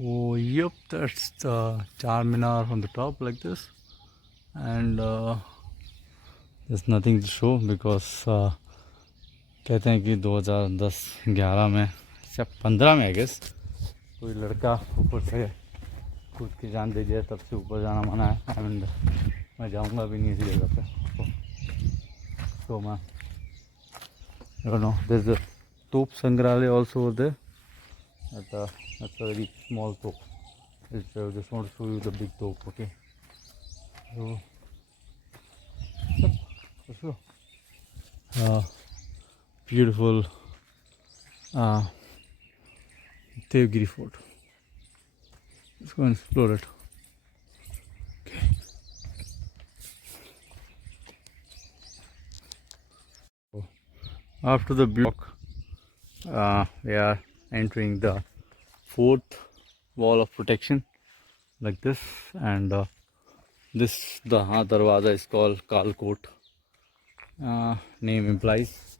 Oh, yep, that's the Charminar on the top like this, and there's nothing to show because कहते हैं कि 2010-11 में या 15 में आई गेस कोई लड़का ऊपर से कूद के जान दे दिया, तब से ऊपर जाना मना है। एंड मैं जाऊंगा भी नहीं इसी जगह पे। तो मैं there's a तोप संग्रहालय also over there. That's a very small top. I just want to show you the big top, okay? So, let's go. Beautiful Devgiri Fort. Let's go and explore it. Okay. So, after the block, we are entering the fourth wall of protection like this, and this darwaza is called Kal Kot. Name implies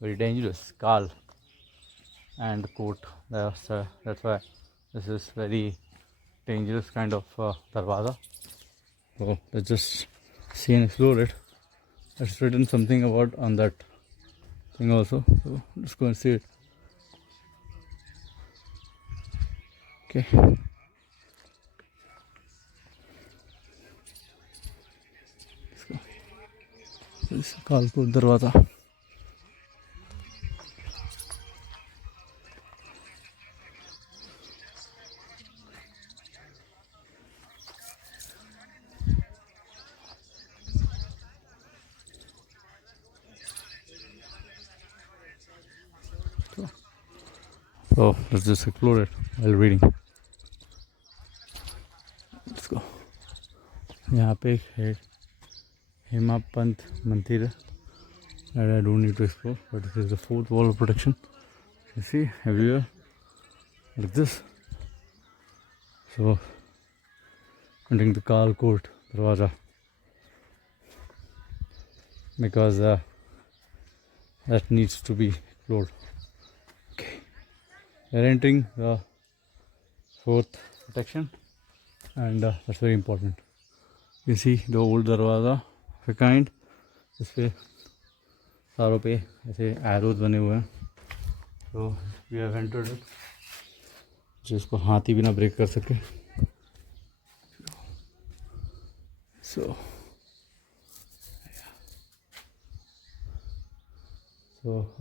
very dangerous, Kal and Kot. That's why this is very dangerous kind of darwaza. So let's just see and explore it. It's written something about on that thing also. So let's go and see it. Okay. Let's go. This is Kalpur Darwaza. So let's just explore it while reading. Let's go. यहाँ पे एक है हेमा पंत मंदिर है. I don't need to explore, but this is the fourth wall of protection. You see everywhere like this. So entering the Kal Kot Darwaza because that needs to be explored. Okay, we are entering the fourth protection, and that's very important. You see the old Darwaza of a kind. इस पे सारों पे ऐसे arrows बने हुए हैं. तो we have entered it, जिसको हाथी भी ना ब्रेक कर सके. सो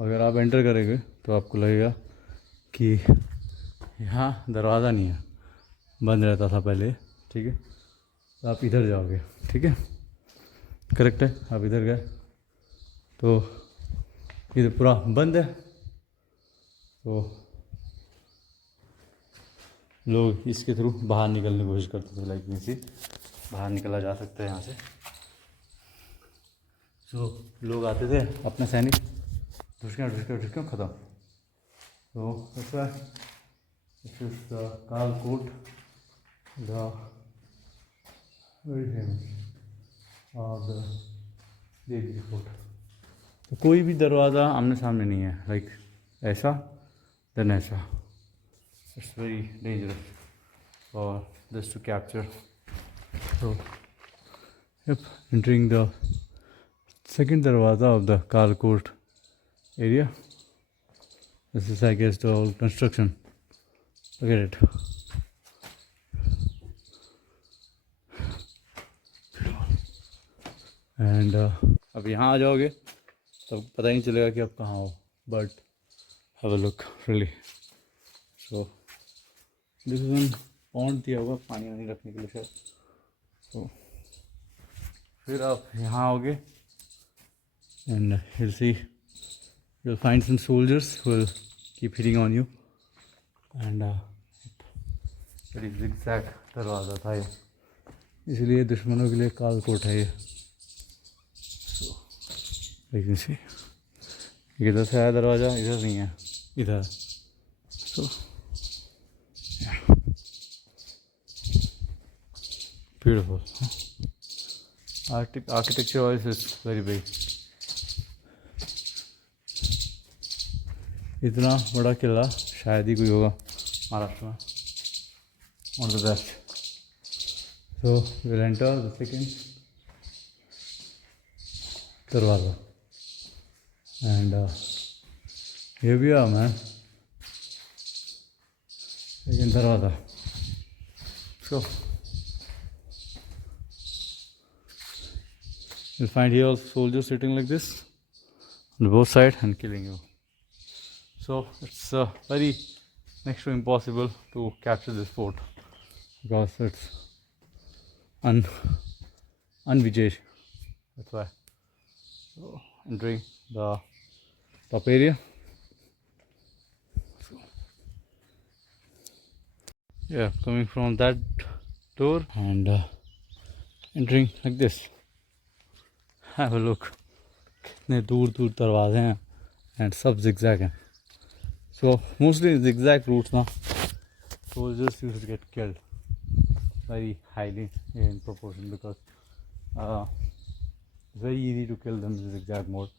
अगर आप एंटर करेंगे तो आपको लगेगा कि यहाँ दरवाज़ा नहीं है, बंद रहता था पहले. ठीक है, तो आप इधर जाओगे. ठीक है, करेक्ट है. आप इधर गए तो इधर पूरा बंद है. तो लोग इसके थ्रू बाहर निकलने की कोशिश करते थे, लाइक इसी बाहर निकला जा सकता है यहाँ से. लोग आते थे अपने सैनिक, ढुसक्यों ख़त्म. तो ऐसा this is the Kal Kot, the very famous the Devagiri fort. तो कोई भी दरवाज़ा आमने सामने नहीं है, लाइक ऐसा देन ऐसा. It's very dangerous for this to capture. So, yep, entering the second darwaza of the Kal Kot area. This is, I guess, the old construction. Look at it. And अब यहाँ आ जाओगे तो पता ही नहीं चलेगा कि आप कहाँ हो. But have a look, really. So, this is one pond दिया हुआ पानी वानी रखने के लिए शायद. तो फिर आप यहाँ आओगे and you'll see, you'll find some soldiers who will keep hitting on you. And very zigzag दरवाज़ा था ये, इसलिए दुश्मनों के लिए काल कोट है ये. लेकिन सी इधर से आया दरवाज़ा, इधर नहीं है, इधर. So yeah, beautiful. Architecture wise is very big. इतना बड़ा किला शायद ही कोई होगा महाराष्ट्र में. one of the best. So we'll enter the second darwaza, and here we are, man. Second darwaza. So you'll find here also soldiers sitting like this on both sides and killing you. So it's very next to impossible to capture this fort because it's unvijay. That's why. So entering the top area. So, yeah, coming from that door and entering like this. Have a look. कितने दूर दूर दरवाजे हैं and सब zigzag हैं. So mostly zigzag routes now. Soldiers used to get killed very highly in proportion because it's very easy to kill them in zigzag mode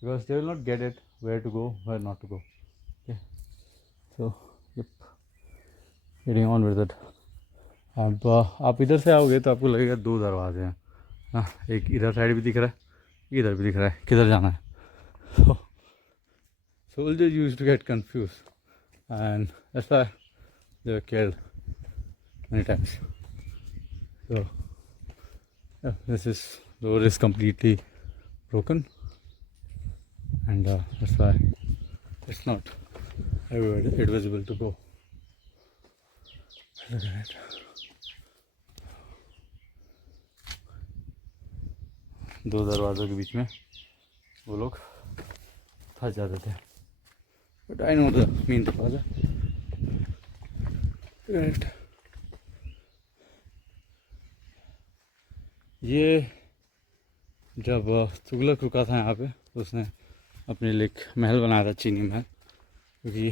because they will not get it where to go, where not to go. Okay. So yep, getting on with it. अब आप इधर से आओगे तो आपको लगेगा दो दरवाजे हैं. हाँ, एक इधर साइड भी दिख रहा है, इधर भी दिख रहा है, किधर जाना है. So soldiers used to get confused and that's why they were killed many times. So yeah, this door is completely broken and that's why it's not advisable to go. Look at it. दो दरवाज़ों के बीच में वो लोग फंस जाते थे. But I know the main दरवाज़ा. Right. ये जब तुगलक रुका था यहाँ पे तो उसने अपने लिए एक महल बनाया था, चीनी महल, क्योंकि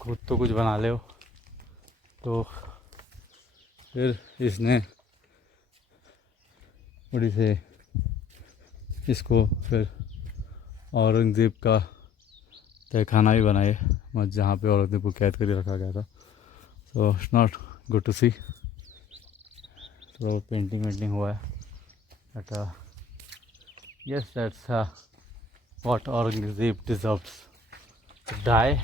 खुद तो कुछ बना ले हो तो फिर इसने बड़ी से इसको फिर औरंगज़ेब का तहखाना भी बनाए, जहाँ पे औरंगज़ेब को कैद करके रखा गया था. So it's not good to see. तो पेंटिंग वेंटिंग हुआ है but yes, that's what Aurangzeb deserves, to die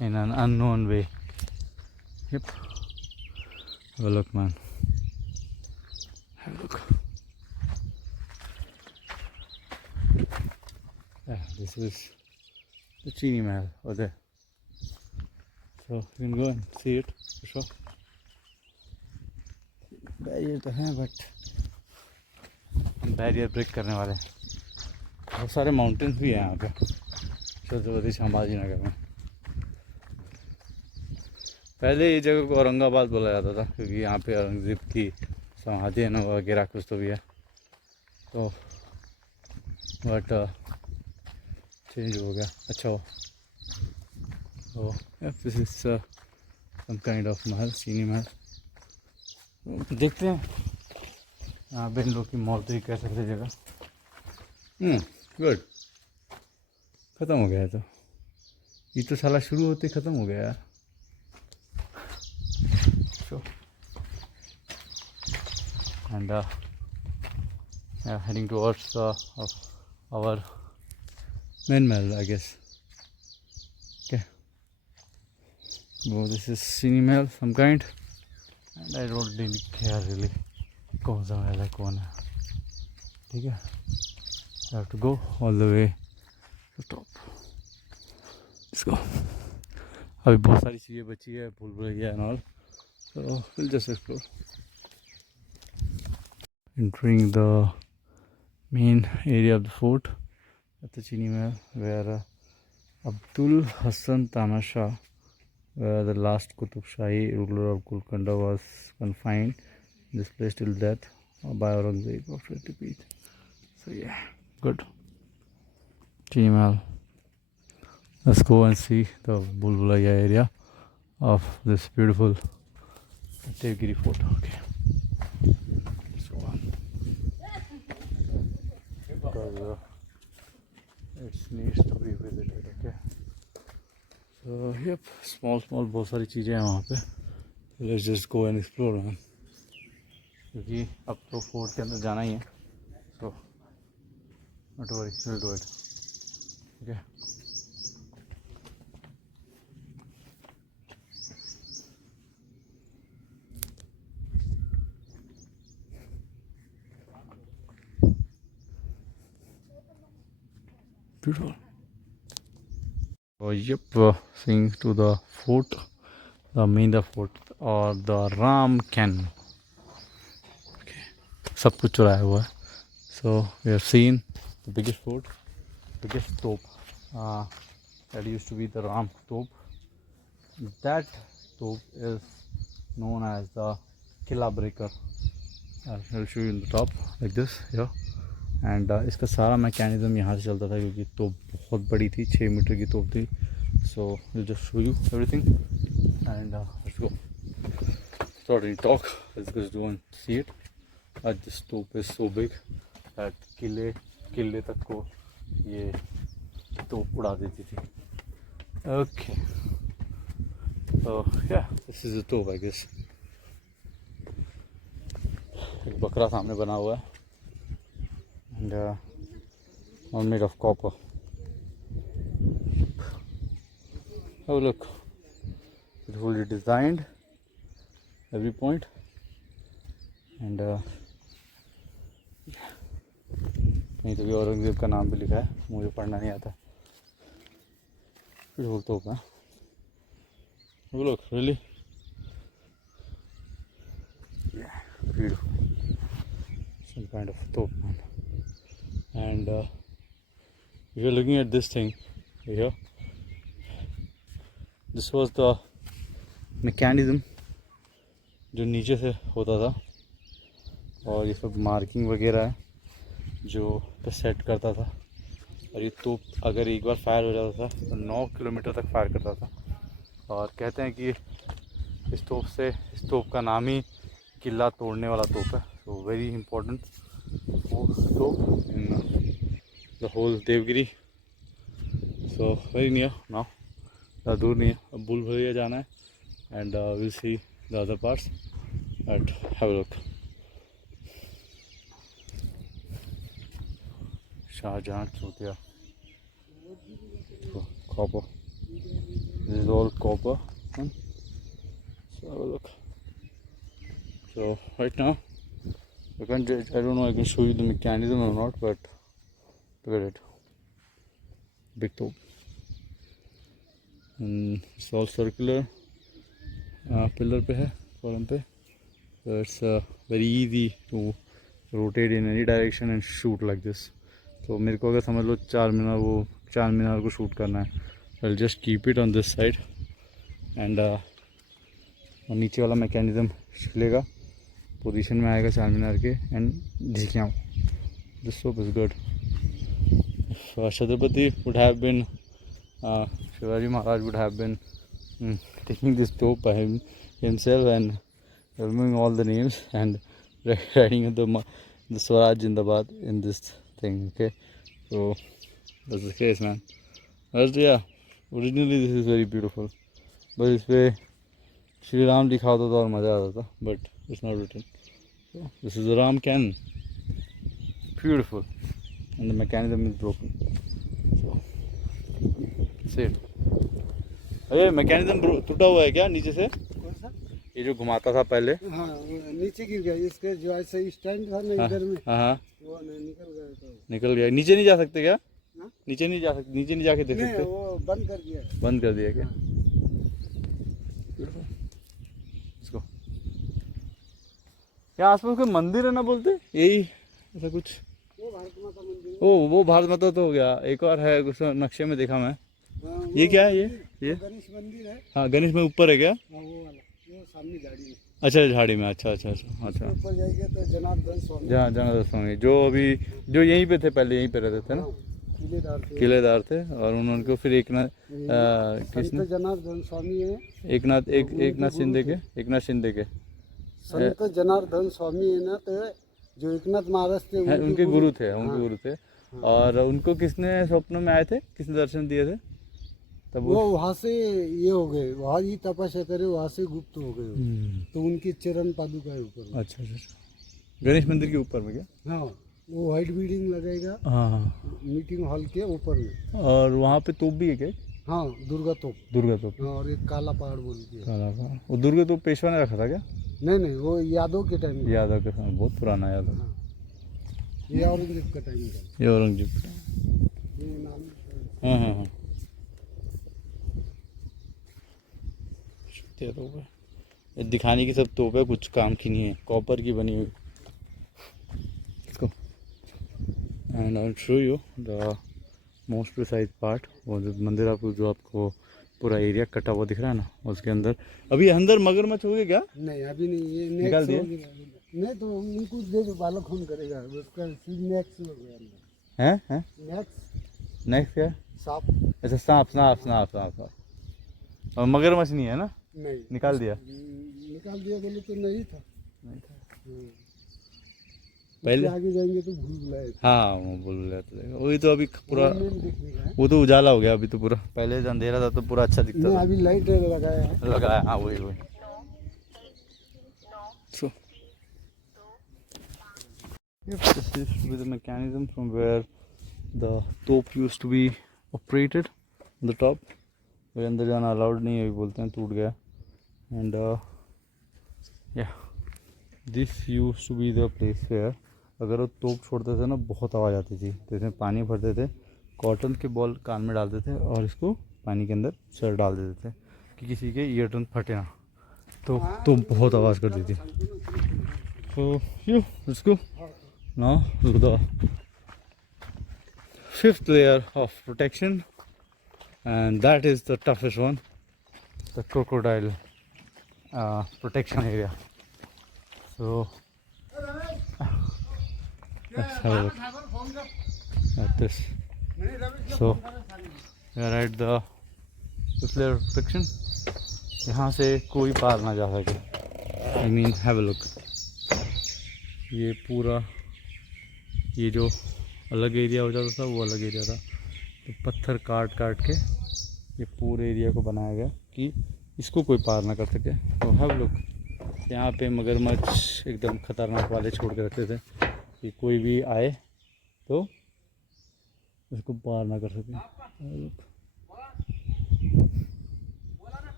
in an unknown way. Yep. Have a look, man. Have a look. Yeah, this is the Chini Mahal over there. So you can go and see it for sure. Barrier तो हैं but हम barrier break करने वाले हैं. बहुत सारे mountains भी हैं यहाँ पे छत्रपति संभाजी नगर में. पहले ये जगह को औरंगाबाद बोला जाता था क्योंकि यहाँ पे औरंगज़ेब की समाधि वगैरह कुछ तो भी है, तो बट चेंज हो गया. अच्छा हो. तो this is some kind of mahal, Chini महल. देखते हैं यहाँ पे इन लोग की मौत हुई कैसे कैसे जगह. गुड. ख़त्म हो गया है. तो ये तो साला शुरू होते ख़त्म हो गया यार. So and heading towards our main mahal, I guess. Okay. So this is Chini Mahal, some kind. And I don't really care really कौन सा महल है कौन है. ठीक है. I have to go all the way to top. Let's go. अभी बहुत सारी चीज़ें बची है, भूल Bhulaiyaa and all. So we'll just explore. Entering the main area of the fort at the Chini Mahal, where Abdul Hassan Tamasha, where the last Qutub Shahi ruler of Golconda, was confined in this place till death by Aurangzeb after its defeat. So yeah, good. Chini Mahal. Let's go and see the Bhul Bhulaiya area of this beautiful Devgiri fort. Okay. Let's go on. Because it needs to be visited. Okay. So yep, small बहुत सारी चीज़ें हैं वहाँ पे let's just go and explore man, क्योंकि अब तो fort के अंदर जाना ही है, तो not worry, will do it. Okay, beautiful. Yep, seeing to the fort, the main the fort or the Ram Cannon. Okay, सब कुछ चुराया हुआ है. So we have seen the biggest fort, biggest top. That used to be the Ram Top. That top is known as the Killa Breaker. I'll show you in the top like this here. And इसका सारा mechanism यहाँ से चलता था, क्योंकि तोप बहुत बड़ी थी, 6 मीटर की तोप थी. So will just show you everything and let's go. Not any talk, let's just go and see it. This तोप is so big that किले तक को ये तोप उड़ा देती थी. Okay, so yeah, this is the तोप I guess. एक बकरा सामने बना हुआ है and all made of copper. Oh look, beautifully designed every point, and नहीं तो भी औरंगजेब का नाम भी लिखा है, मुझे पढ़ना नहीं आता. Beautiful तोप है. Oh look, really, yeah, beautiful. Some kind of तोप man. And if you're looking at this thing here, this was the mechanism जो नीचे से होता था, और ये सब मार्किंग वगैरह है जो पे सेट करता था. और ये तोप अगर एक बार फायर हो जाता था तो 9 किलोमीटर तक फायर करता था. और कहते हैं कि इस तोप का नाम ही किला तोड़ने वाला तोप है. सो वेरी इम्पोर्टेंट तोप in the whole Devgiri. So very near now, ज़्यादा दूर नहीं है. अब बुल भुलैया जाना है and will see the other parts at have a look. Shahjahan चौथिया, copper. This is all copper. So have a look. So right now I don't know I can show you the mechanism or not, but look at it, big top, and it's all circular pillar पे है, column पे. So it's very easy to rotate in any direction and shoot like this. तो मेरे को अगर समझ लो चार मीनार को शूट करना है, I'll just keep it on this side and नीचे वाला मैकेनिज़्म चलेगा, पोजीशन में आएगा चार मीनार के, एंड झिक आऊँ. दिस तोप is good. Chhatrapati would have been Shivaji Maharaj would have been taking this top by himself and removing all the names and writing the Swaraj Jindabad in this thing. Okay, so that's the case, man. But yeah, originally this is very beautiful, but इस पे श्री राम लिखा होता तो और मज़ा आता था, but it's not written. So this is the Ram Cannon, beautiful, and the mechanism is broken. So see it. अरे मैकेनिज्म टूटा हुआ है क्या नीचे से? कौन सा? ये जो घुमाता था पहले. हाँ, नीचे गिर गया. इसके जो ऐसे स्टैंड था ना इधर में, हाँ, वो निकल गया. तो निकल गया. नीचे नहीं जा सकते क्या? हाँ? नीचे नहीं जा सकते, नीचे नहीं जाके देख सकते? वो बंद कर दिया. बंद कर दिया क्या? इसको यहाँ आसपास कोई मंदिर है ना बोलते, यही ऐसा कुछ? वो भारत माता मंदिर. वो भारत माता तो हो गया, एक और है कुछ नक्शे में देखा मैं. हाँ, ये क्या है? ये गणेश मंदिर है. हाँ, गणेश में ऊपर है क्या? हाँ, वो वाला, वो सामने गाड़ी में. अच्छा, झाड़ी में. अच्छा, ऊपर जाएंगे तो जनार्दन स्वामी. जनार्दन स्वामी जो यहीं पे थे, पहले यहीं पे रहते थे ना, किलेदार थे. और उनको फिर किसने, जनार्दन स्वामी है. एक नाथ शिंदे के संत जनार्दन स्वामी है ना, तो जो एकनाथ महाराज थे उनके गुरु थे. और उनको किसने स्वप्न में आए थे, किसने दर्शन दिए थे? तब वो वहाँ से ये हो गए, वहाँ ही तपस्या करे, वहाँ से गुप्त हो गए। तो उनकी चरण पादुका है ऊपर में। अच्छा अच्छा, गणेश मंदिर के ऊपर में क्या? हाँ, वो व्हाइट बिल्डिंग लगेगा हाँ हाँ। मीटिंग हॉल के ऊपर में। और वहाँ पे तोप भी है क्या? हाँ, दुर्गा तोप। दुर्गा तोप। हाँ, और एक काला पहाड़ बोल के है। काला का वो दुर्गा तोप पेशवा ने रखा था क्या? नहीं नहीं, वो यादव के टाइम में। यादव के समय, बहुत पुराना यादव। हाँ, ये औरंगजेब का टाइम का। ये औरंगजेब का टाइम। ये नाम हाँ हाँ हाँ। शक्तियाँ तोप है, ये दिखाने की सब तोप है, कुछ काम की नहीं है, कॉपर की बनी हुई। इसको and I show you the most precise part. वो जो मंदिर आपको, जो आपको पूरा एरिया कटा हुआ दिख रहा है ना, उसके अंदर अभी अंदर मगरमच्छ हो गया क्या? नहीं, अभी नहीं, ये निकाल नेक्स्ट दिए? हो गया। नहीं तो उनको दे दो, बालक खून करेगा उसका। नेक्स्ट हो गया अंदर। हैं? नेक्स्ट नेक्स्ट क्या? सांप। अच्छा, सांप सांप सांप सांप सांप। और मगरमच्छ नहीं है ना? नहीं निकाल दिया? निकाल दिया बोले तो नहीं था। नहीं था पहले पहले। आगे जाएंगे तो भूल भुलाए। हाँ वो बोल रहा था, वही तो अभी पूरा, देखने का है। वो तो उजाला हो गया अभी तो पूरा, पहले जो अंधेरा था तो पूरा अच्छा दिखता नहीं, था। अभी लाइट लगाया है। लगा है, हाँ वही वही। So, if this is with the mechanism from where the top used to be operated on the top, मेरे अंदर जाना अलाउड नहीं है, अभी बोलते हैं टूट गया। एंड या this use to be the place where, अगर वो तोप छोड़ते थे ना बहुत आवाज़ आती थी, तो इसमें पानी भरते थे, कॉटन के बॉल कान में डालते थे और इसको पानी के अंदर सर डाल देते थे कि किसी के ईयर ड्रम फटे ना, तो बहुत आवाज़ करती थी। So you let's go now to the fifth layer of protection, and that is the toughest one, the crocodile protection area. So let's have a look at this. So we are at the fifth layer of protection. यहाँ से कोई पार ना जा सके। I mean have a look. ये पूरा, ये जो अलग एरिया हो जाता था वो अलग एरिया था, तो पत्थर काट काट के ये पूरे एरिया को बनाया गया कि इसको कोई पार ना कर सके। तो हैव लुक, यहाँ पे मगरमच्छ एकदम ख़तरनाक वाले छोड़ के रखते थे कि कोई भी आए तो इसको पार ना कर सके।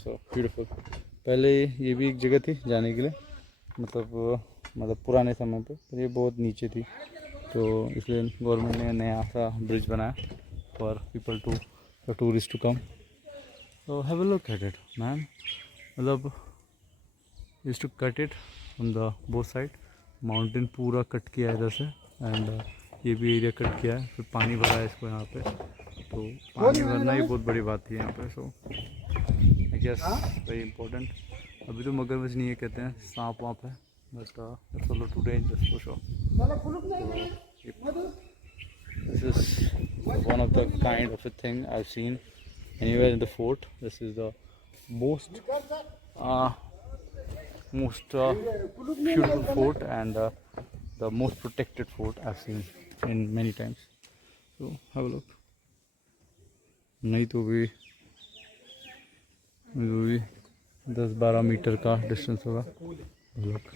So beautiful. पहले ये भी एक जगह थी जाने के लिए, मतलब पुराने समय पे, पर ये बहुत नीचे थी, तो इसलिए गवर्नमेंट ने नया सा ब्रिज बनाया for people to, for tourist to come. तो have a look at it man, मतलब is to cut it from the both side, mountain पूरा कट किया है इधर से, एंड ये भी एरिया कट किया है, फिर पानी भरा है इसको यहाँ पे, तो पानी भरना ही बहुत बड़ी बात थी यहाँ पे। सो आई गेस वेरी इंपॉर्टेंट। अभी तो मगरमच्छ नहीं है, कहते हैं सांप वाप है, but it's a little dangerous for sure. This is one of the kind of a thing I've seen anywhere in the fort. This is the most beautiful fort and the most protected fort I've seen in many times. So have a look. नहीं तो भी 10-12 metre का distance होगा। Look.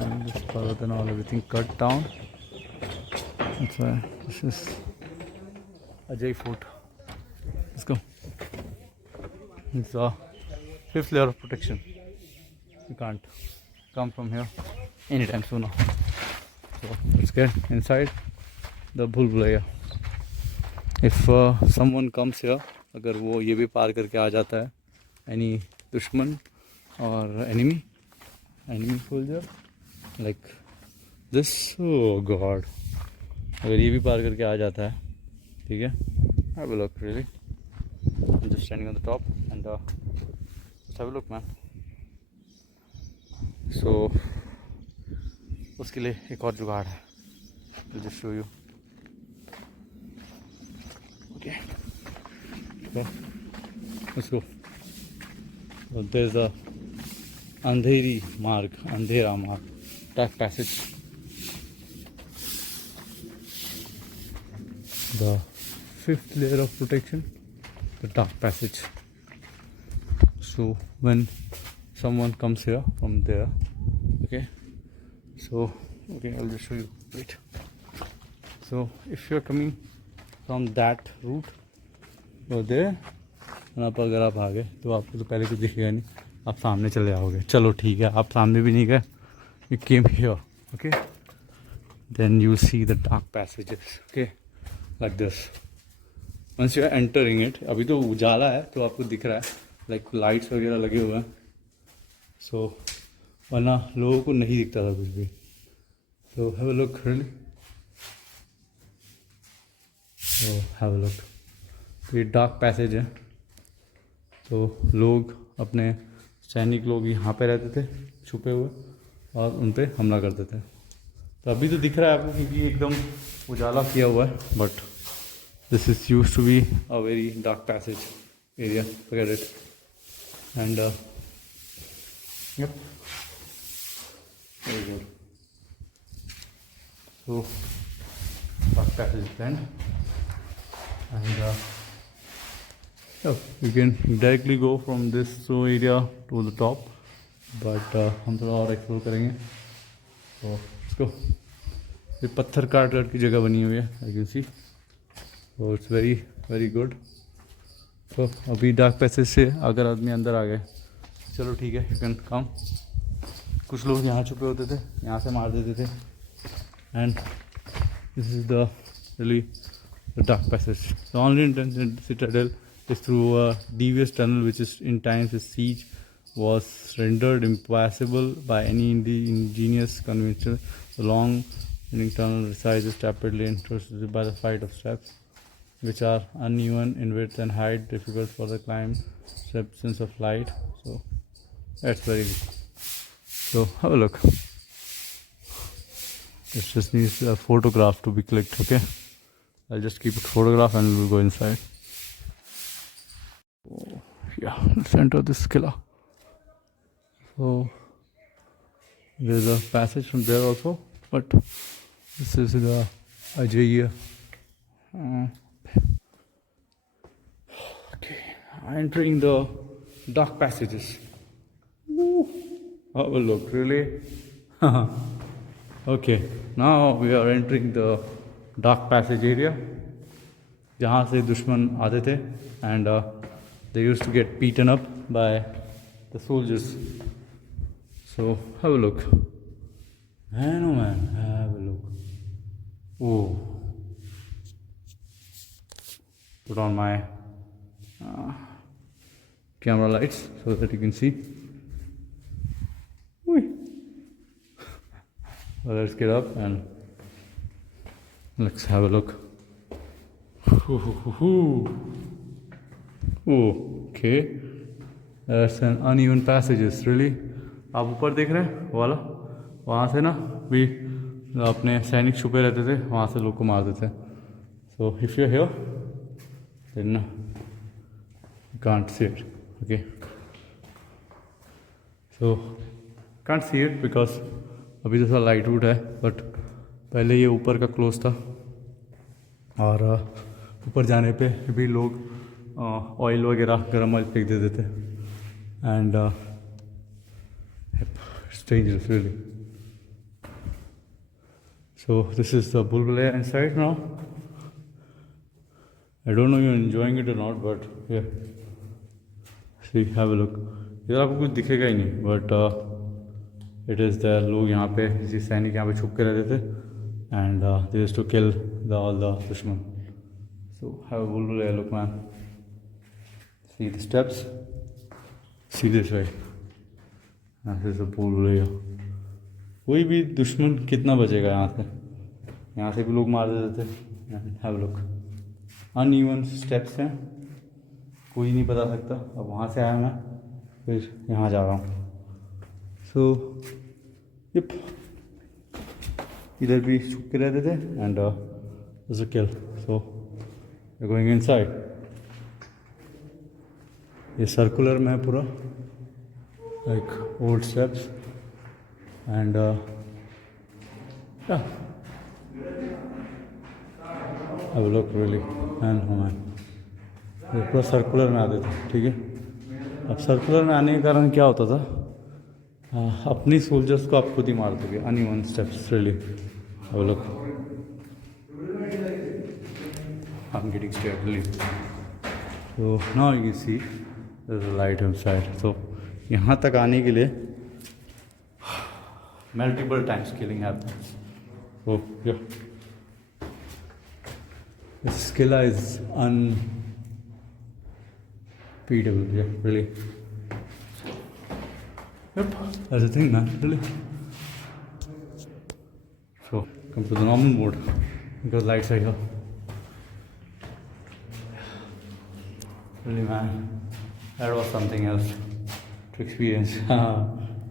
And this path and all, everything cut down. That's why this is Ajay Fort. Let's go. It's the fifth layer of protection. You can't come from here anytime soon now. So let's get inside the Bhulbulaiya. If someone comes here, अगर वो ये भी पार करके आ जाता है, any दुश्मन or enemy soldier like this, oh god, अगर ये भी पार करके आ जाता है, ठीक है, have a look really. I'm just standing on the top and let's have a look man. So उसके लिए एक और जुगाड़ है, I'll just show you. Okay, so let's go. So there's a अंधेरा मार्ग, dark passage. the fifth layer of protection, the dark passage. So when someone comes here from there, okay, so okay, I'll just show you. Wait. So if you're coming from that route over there, आप अगर आप आ गए तो आपको तो पहले कुछ दिखेगा नहीं, आप सामने चले आओगे. चलो ठीक है, आप सामने भी नहीं गए, you came here, okay, then you see the dark passages, okay, like this. Once you are entering it, अभी तो उजाला है तो आपको दिख रहा है, like lights वगैरह लगे हुए हैं, so वरना लोगों को नहीं दिखता था कुछ भी. So have a look, really. So have a look. तो ये डार्क पैसेज है, तो लोग अपने सैनिक लोग यहाँ पे रहते थे छुपे हुए और उन पे हमला करते थे. तो अभी तो दिख रहा है आपको क्योंकि एकदम उजाला किया हुआ है, but this is used to be a very dark passage area, forget it. And yep, very good. So dark passage then, and oh, you can directly go from this area to the top, but हम थोड़ा और explore करेंगे. तो इसको ये पत्थर काट की जगह बनी हुई है, आई कैन सी. तो इट्स वेरी वेरी गुड. तो अभी डार्क पैसेज से अगर आदमी अंदर आ गए, चलो ठीक है, यू कैन कम. कुछ लोग यहाँ छुपे होते थे, यहाँ से मार देते थे. And this is the really the dark passage. The only intention Citadel is through a devious tunnel which is in times of siege was rendered impassable by any ingenious convention. The long winding tunnel rises rapidly intersected by the flight of steps which are uneven in width and height, difficult for the climb, absence of light. So that's very good. So have a look. It just needs a photograph to be clicked. Okay, I'll just keep it photograph and we'll go inside. Oh, yeah, let's enter this killa. So there's a passage from there also, but this is the Ajaya. Okay, entering the dark passages. Woo. Have a look, really. Okay, now we are entering the dark passage area, जहाँ से दुश्मन आते थे, and they used to get beaten up by the soldiers. So have a look. Man, oh man, have a look. Oh, put on my camera lights so that you can see. Well, let's get up and let's have a look. Okay, that's an uneven passages, really. आप ऊपर देख रहे हैं वाला, वहाँ से ना भी अपने सैनिक छुपे रहते थे, वहाँ से लोग को मारते थे. So if you're here, then you can't see it. Okay, so can't see it because अभी तो थोड़ा लाइट वुड है, बट पहले ये ऊपर का क्लोज था और ऊपर जाने पे भी लोग ऑयल वगैरह गर्म ऑयल फेंक देते थे. And it's dangerous really. So this is the बुलबुलैया inside now. I don't know you enjoying it और not, but yeah see have a look. इधर आपको कुछ दिखेगा ही नहीं, बट इट इज़ द लोग यहाँ पे, किसी सैनिक यहाँ पे छुप के रहते थे, and they used to kill the all the दुश्मन. सो हैव अ बुलबुलैया look man. See the steps. See this way. This is a बुलबुलैया. कोई भी दुश्मन कितना बचेगा यहाँ से? यहाँ से भी लोग मार देते थे. Have a look. Uneven steps हैं, कोई नहीं बता सकता. अब वहाँ से आया मैं, फिर यहाँ जा रहा हूँ. So, yep. इधर भी छुप के रहते थे, and there's a kill. So, we're going inside. ये सर्कुलर में है पूरा, लाइक ओल्ड स्टेप्स. एंड अब लोग रियली एंड हमें ये पूरा सर्कुलर में आते थे, ठीक है। अब सर्कुलर में आने के कारण क्या होता था, अपनी सोल्जर्स को आप खुद ही मारते थे, अनइवन स्टेप्स रियली। अब लोग I am getting straight really. तो now you can see there's a light inside. So यहाँ तक आने के लिए multiple times scaling happens. So yeah, this Skilla is unbeatable. Yeah, really. Yep, that's the thing, man. Really. So come to the normal mode because lights are here. Really, man. That was something else to experience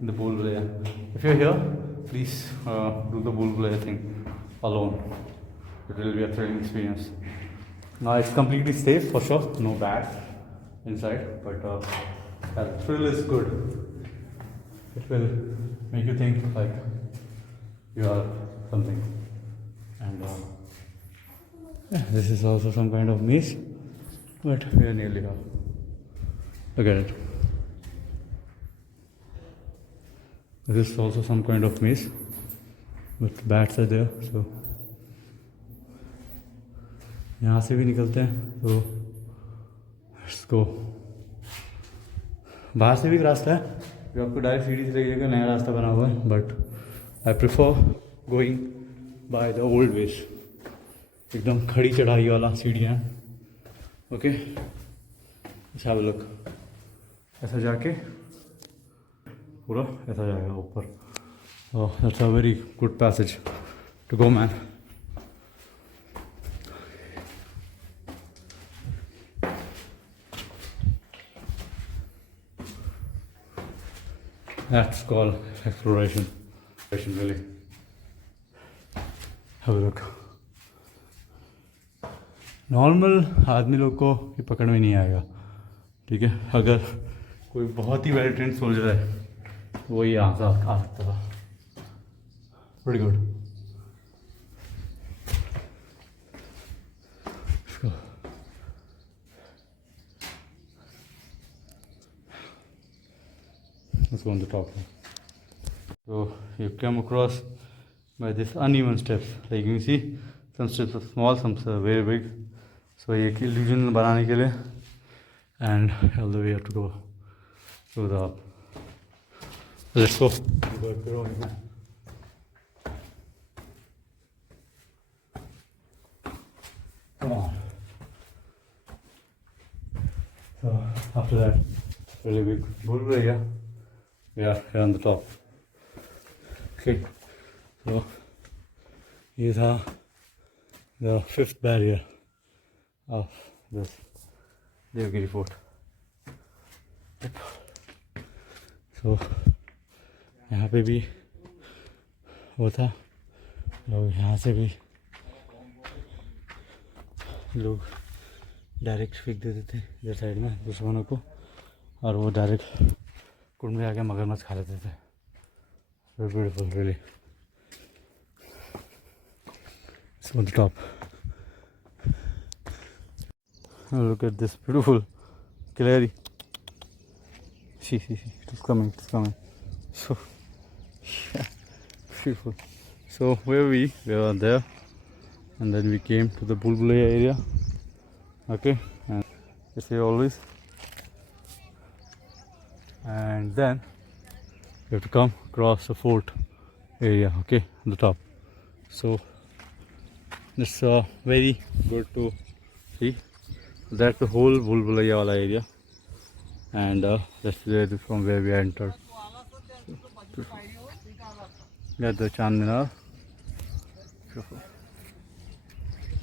the Bhul Bhulaiya. If you're here, please do the Bhul Bhulaiya thing alone. It will be a thrilling experience. Now it's completely safe for sure, no bags inside, but the thrill is good. It will make you think like you are something. And yeah, this is also some kind of maze, but we are nearly here. Look at it. This is also some kind of maze, but bats are there, so यहाँ से भी निकलते हैं, तो इसको बाहर से भी एक रास्ता है जो आपको डायरेक्ट सीढ़ी से लगेगा, नया रास्ता बना हुआ है, but I prefer going by the old veg, एकदम खड़ी चढ़ाई वाला सीढ़ियाँ। ओके, अच्छा लोग ऐसा जाके पूरा ऐसा जाएगा ऊपर। That's a very good passage to go man. That's called exploration. Really. Have a look. Normal आदमी लोग को ये पकड़ में नहीं आएगा, ठीक है। अगर कोई बहुत ही वेल ट्रेंड सोल्जर है वो ही यहाँ से आ सकता था। Very good. Let's go on the top. So you come across by this uneven steps. Like you can see, some steps are small, some are very big. So ये illusion बनाने के लिए, and all the way you have to go to the up. Let's go. Come on. So after that, really big Bhul Bhulaiya. We are here on the top. Okay, so these are the fifth barrier of this Devgiri Fort. Yep. So यहाँ पे भी वो था, लोग यहाँ से भी लोग डायरेक्ट फेंक देते थे इधर साइड में दुश्मनों को, और वो डायरेक्ट कुंड में आके मगरमच्छ खा लेते थे। Very beautiful, really. It's on the top. Oh, look at this beautiful Kaleri. See, it's coming. So, yeah, beautiful. So, where we were there, and then we came to the Bhul Bhulaiya area. Okay, and it's here always. And then you have to come across the fort area, okay, on the top. So it's very good to see. That's the whole Bhul Bhulaiya wala area, and that's from where we entered. Get the Chandinar.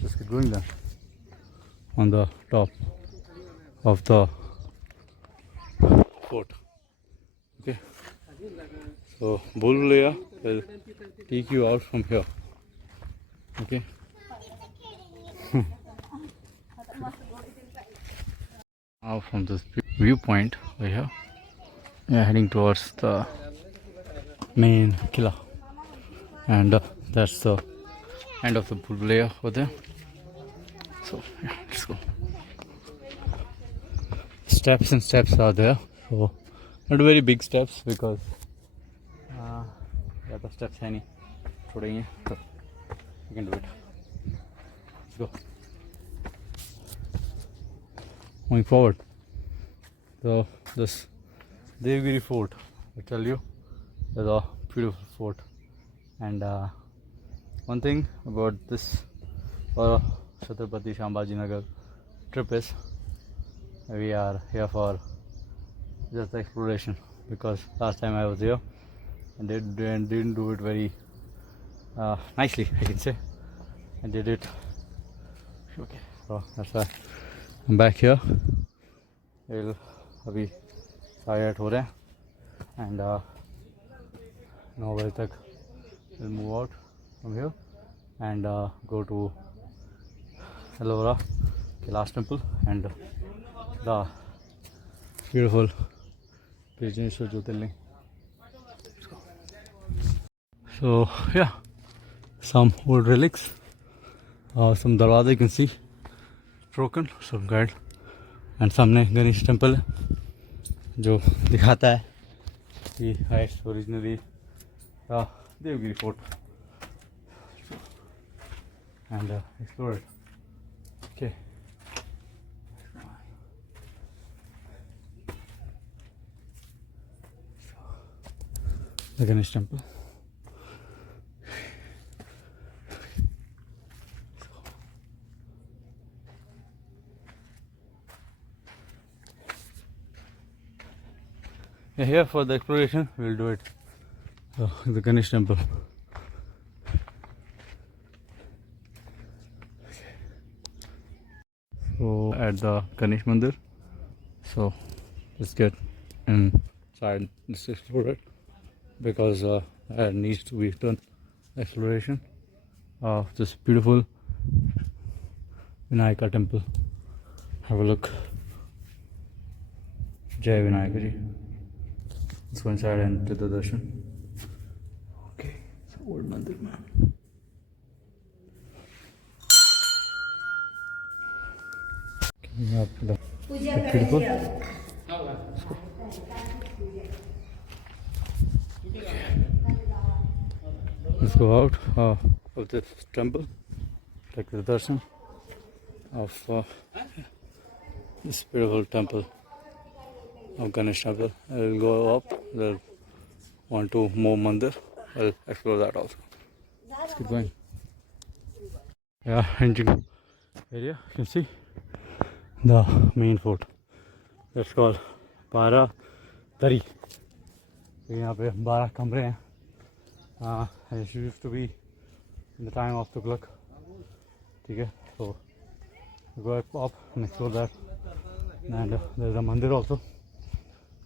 Just keep going there on the top of the fort. Okay, so Bhul Bhulaiya will take you out from here. Okay. Now from this viewpoint over here, we are heading towards the main Killa, and that's the end of the Bhul Bhulaiya over there. So yeah, let's go. Steps and steps are there, so not very big steps because the steps है नहीं, थोड़े ही हैं, so you can do it. Let's go. Moving forward, so this Devgiri Fort, I tell you, is a beautiful fort. And one thing about this Chhatrapati Sambhaji Nagar trip is we are here for just exploration, because last time I was here and they didn't do it very nicely, I can say. I did it okay, so that's why I'm back here. We'll अभी 8:30 हो रहे हैं and 9 बजे तक we'll move out from here and go to Ellora Kailash temple and the beautiful Brijneshwar Jyotirling. So yeah, some old relics, some darwaza you can see broken, some guide, and सामने Ganesh temple है जो दिखाता है कि Heights originally Devgiri Fort and explore it. Okay. The Ganesh temple. Yeah, here for the exploration we'll do it. The Ganesh temple. So at the Ganesh Mandir. So let's get inside, let's explore it, because there needs to be done exploration of this beautiful Vinayaka temple. Have a look. Jai Vinayaka ji. Let's go inside and do the darshan. Okay, it's an old mandir, man. Coming up the beautiful. Let's go out of this temple, take the darshan of this beautiful temple of Ganesh temple. I'll go up, there's 1-2 more mandir, I'll explore that also. Let's keep going. Yeah, entering area, you can see the main fort. That's called Bara Dari. यहाँ पे 12 कमरे हैं. It used to be in the time of Tughlaq. ठीक है, so we go up and explore that. And there's a mandir also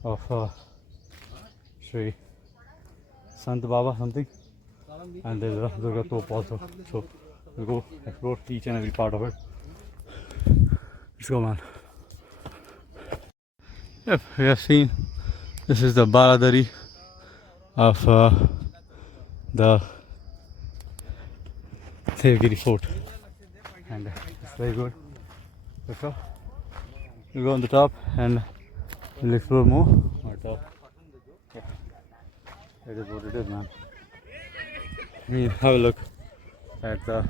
of Sri Sant Baba something, and there's a Durga Top also. So we'll go explore each and every part of it. Let's go, man. Yep, we have seen this is the Baradari of the Devgiri Fort, and it's very good. So we'll go on the top and we'll explore more. But yeah, that is what it is, man. I mean, have a look at the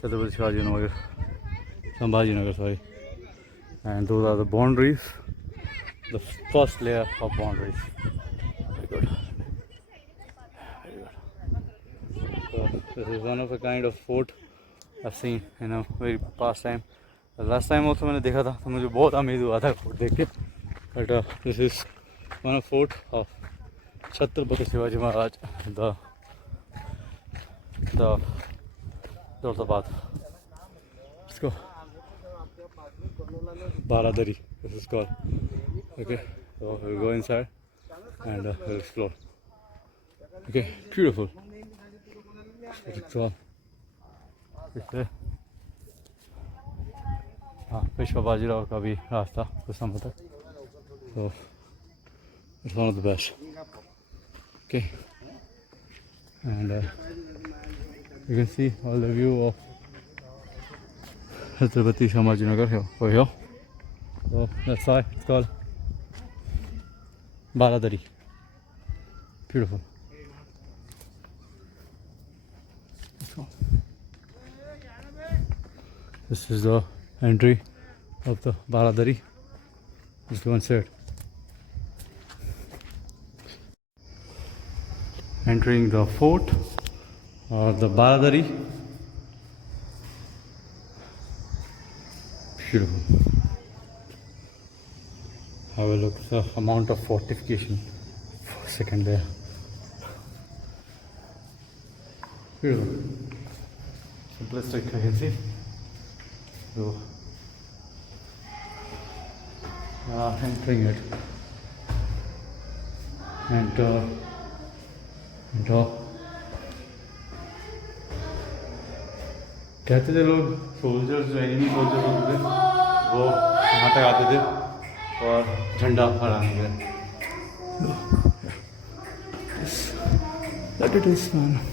Chhatrapati Shivaji Nagar, Sambhaji Nagar, sorry, and those are the boundaries, the first layer of boundaries. Very good. So this is one of a kind of fort I've seen in a very past time. The last time also मैंने देखा था तो मुझे बहुत amaze हुआ था fort देख के. But this is one of fort of Chhatrapati Shivaji Maharaj, the Daulatabad. Let's go. Baradari, this is called. Okay, so we'll go inside and we'll explore. Okay, beautiful. It's all. Peshwa Bajirao का भी रास्ता कुछ समय तक. So it's one of the best. Okay, and you can see all the view of Chhatrapati Sambhajinagar here, over here. So that's why it's called Baladari. Beautiful. This is the entry of the Baladari. Let's go inside. Entering the fort or the Baladari. Beautiful. Have a look at the amount of fortification for a second there. Beautiful. Simplistic, I can see. So, entering it. Enter. कहते थे लोग soldiers जो enemy soldiers होते थे वो यहाँ तक आते थे और झंडा फहराने के लिए. That it is, man.